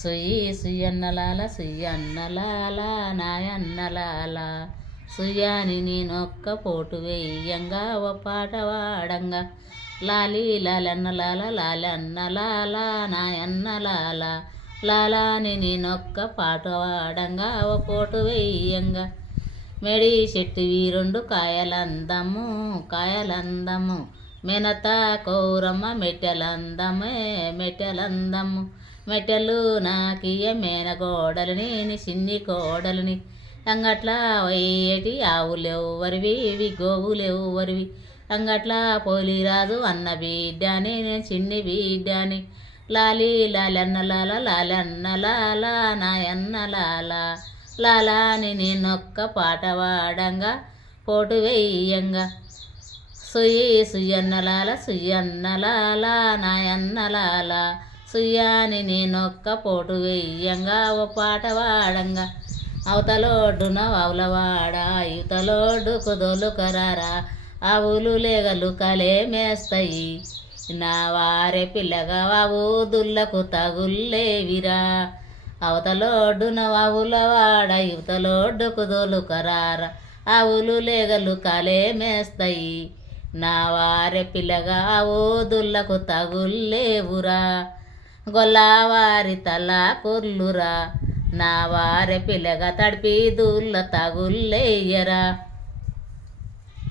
సుయ్యి సుయ్యన్నలాల సుయ్యన్నలాల నాయన్నలాల సుయ్యాని నేనొక్క పోటు వెయ్యంగా ఓ పాట వాడంగా లాలి లాలన్నలాల లాలన్నలాల నాయన్నలాల లాలాని నేనొక్క పాట వాడంగా ఓ పోటు వెయ్యంగా మెడి చెట్టువి రెండు కాయలందము కాయలందము మెనత కౌరమ్మ మెట్టెలందమే మెట్టెలందము మెట్టెలు నాకియ మేనగోడలని నీ చిన్ని కోడలని అంగట్లా వయ్యేటి ఆవులెవ్వరివి ఇవి గోవులెవ్వరివి అంగట్లా పోలిరాదు అన్న బిడ్డని నేను చిన్ని బిడ్డని లాలి లాలన్నలాల లాలన్నలాల నాయన్నలాల లాలాని నేనొక్క పాట వాడంగా పోటు వెయ్యంగా సుయ్యి సుయ్యన్నలాల సుయ్యన్నలాల నాయన్నలాల సుయ్యాని నేనొక్క పోటు వెయ్యంగా ఓ పాట వాడంగా అవతలోడ్డున ఆవులవాడ యువతలోడ్డు కుదోలు కరారా ఆవులు లేగలు కలే మేస్తాయి నా వారే పిల్లగా వావు దుల్లకు తగుల్లేవిరా అవతలోడ్డున ఆవులవాడ యువతలోడ్డు కుదోలు కరారా ఆవులు లేగలు కలే మేస్తాయి నా వారే పిల్లగా ఆవు దుల్లకు తగుల్లేవురా గొల్లవారి తల కుర్లురా నా వారే పిల్లగా తడిపి దూళ్ళ తగుల్లేయరా